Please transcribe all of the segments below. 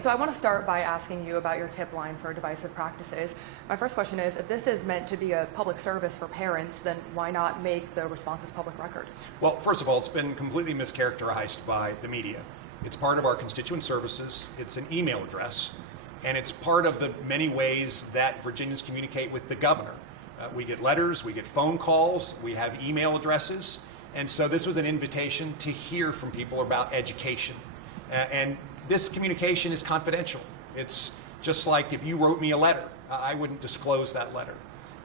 So I want to start by asking you about your tip line for divisive practices. My first question is, if this is meant to be a public service for parents, then why not make the responses public record? Well, first of all, it's been completely mischaracterized by the media. It's part of our constituent services, it's an email address, and it's part of the many ways that Virginians communicate with the governor. We get letters, we get phone calls, we have email addresses, and so this was an invitation to hear from people about education. And this communication is confidential. It's just like if you wrote me a letter, I wouldn't disclose that letter.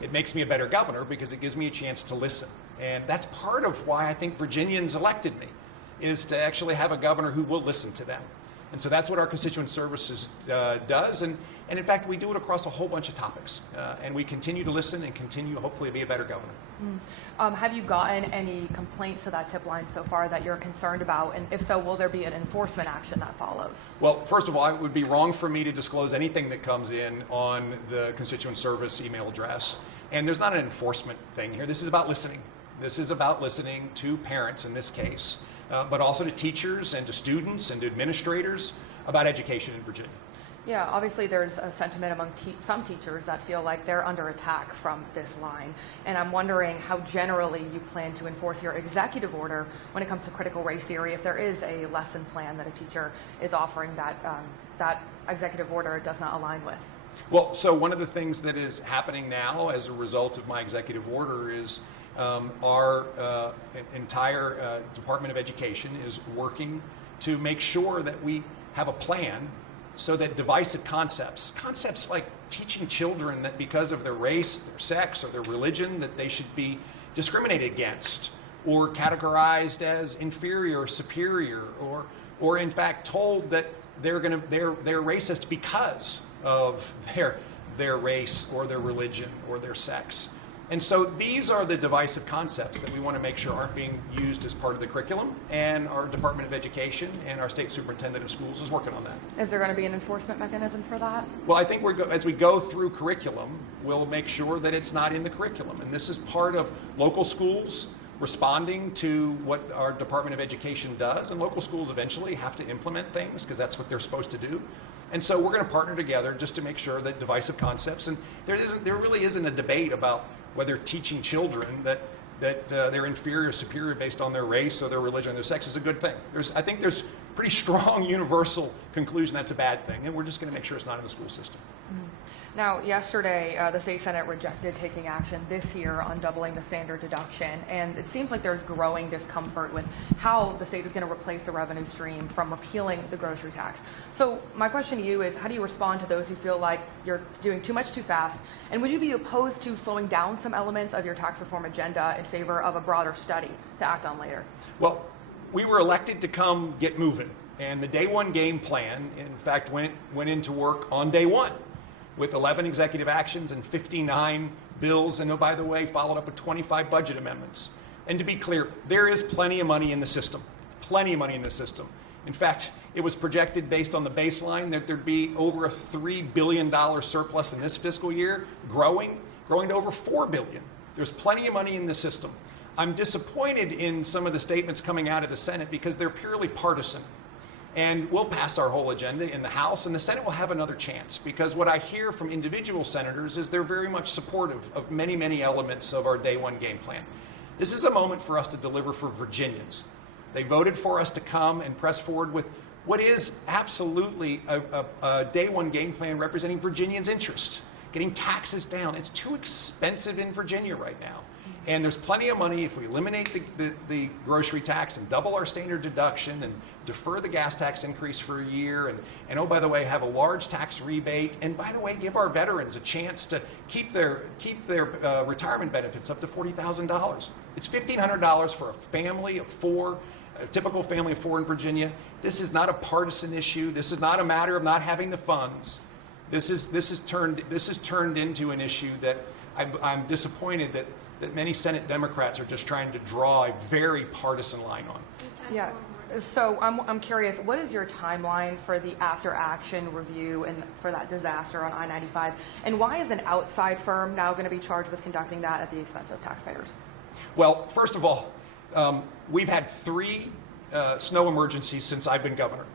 It makes me a better governor because it gives me a chance to listen. And that's part of why I think Virginians elected me, is to actually have a governor who will listen to them. And so that's what our constituent services does. And in fact, we do it across a whole bunch of topics. And we continue to listen and continue, hopefully, to be a better governor. Have you gotten any complaints to that tip line so far that you're concerned about? And if so, will there be an enforcement action that follows? Well, first of all, it would be wrong for me to disclose anything that comes in on the constituent service email address. And there's not an enforcement thing here. This is about listening. This is about listening to parents in this case, but also to teachers and to students and to administrators about education in Virginia. Yeah, obviously there's a sentiment among some teachers that feel like they're under attack from this line. And I'm wondering how generally you plan to enforce your executive order when it comes to critical race theory, if there is a lesson plan that a teacher is offering that that executive order does not align with. Well, so one of the things that is happening now as a result of my executive order is our entire Department of Education is working to make sure that we have a plan so that divisive concepts like teaching children that because of their race, their sex, or their religion, that they should be discriminated against or categorized as inferior or superior, or in fact told that they're racist because of their race or their religion or their sex. And so these are the divisive concepts that we want to make sure aren't being used as part of the curriculum, and our Department of Education and our State Superintendent of Schools is working on that. Is there going to be an enforcement mechanism for that? Well, I think as we go through curriculum, we'll make sure that it's not in the curriculum. And this is part of local schools responding to what our Department of Education does, and local schools eventually have to implement things because that's what they're supposed to do. And so we're going to partner together just to make sure that divisive concepts, and there really isn't a debate about whether teaching children that they're inferior or superior based on their race or their religion or their sex is a good thing. I think there's pretty strong universal conclusion that's a bad thing, and we're just going to make sure it's not in the school system. Now, yesterday, the State Senate rejected taking action this year on doubling the standard deduction, and it seems like there's growing discomfort with how the state is going to replace the revenue stream from repealing the grocery tax. So my question to you is, how do you respond to those who feel like you're doing too much too fast, and would you be opposed to slowing down some elements of your tax reform agenda in favor of a broader study to act on later? Well, we were elected to come get moving, and the day one game plan, in fact, went into work on day one, with 11 executive actions and 59 bills, and oh, by the way, followed up with 25 budget amendments. And to be clear, there is plenty of money in the system, plenty of money in the system. In fact, it was projected based on the baseline that there'd be over a $3 billion surplus in this fiscal year, growing to over $4 billion. There's plenty of money in the system. I'm disappointed in some of the statements coming out of the Senate because they're purely partisan. And we'll pass our whole agenda in the House, and the Senate will have another chance, because what I hear from individual senators is they're very much supportive of many, many elements of our day one game plan. This is a moment for us to deliver for Virginians. They voted for us to come and press forward with what is absolutely a day one game plan representing Virginians' interest, getting taxes down. It's too expensive in Virginia right now. And there's plenty of money if we eliminate the grocery tax and double our standard deduction and defer the gas tax increase for a year, and oh, by the way, have a large tax rebate, and by the way, give our veterans a chance to keep their retirement benefits up to $40,000. It's $1,500 for a family of four, a typical family of four in Virginia. This is not a partisan issue. This is not a matter of not having the funds. This is turned into an issue that I'm disappointed that many Senate Democrats are just trying to draw a very partisan line on. Yeah. So I'm curious, what is your timeline for the after-action review and for that disaster on I-95? And why is an outside firm now going to be charged with conducting that at the expense of taxpayers? Well, first of all, we've had 3 snow emergencies since I've been governor.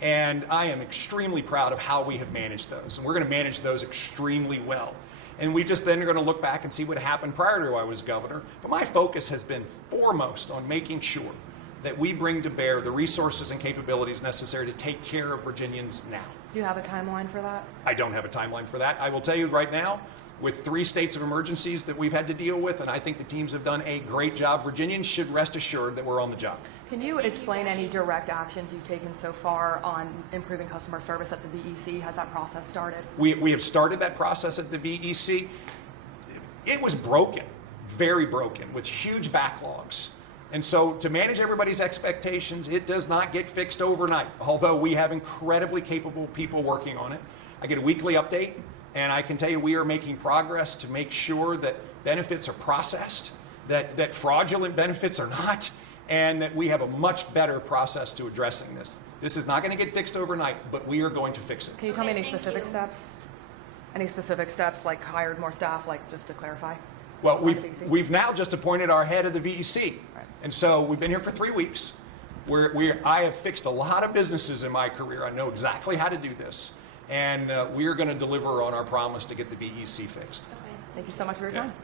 And I am extremely proud of how we have managed those. And we're going to manage those extremely well. And we just then are going to look back and see what happened prior to I was governor. But my focus has been foremost on making sure that we bring to bear the resources and capabilities necessary to take care of Virginians now. Do you have a timeline for that? I don't have a timeline for that. I will tell you right now, with 3 states of emergencies that we've had to deal with, and I think the teams have done a great job, Virginians should rest assured that we're on the job. Can you explain any direct actions you've taken so far on improving customer service at the VEC? Has that process started? We have started that process at the VEC. It was broken, very broken, with huge backlogs. And so to manage everybody's expectations, it does not get fixed overnight, although we have incredibly capable people working on it. I get a weekly update, and I can tell you we are making progress to make sure that benefits are processed, that fraudulent benefits are not, and that we have a much better process to addressing this. This is not going to get fixed overnight, but we are going to fix it. Can you tell me any specific steps? Any specific steps, like hired more staff, like just to clarify? Well, we've now just appointed our head of the VEC. Right. And so we've been here for 3 weeks. I have fixed a lot of businesses in my career. I know exactly how to do this. And we are going to deliver on our promise to get the VEC fixed. Thank you so much for your time.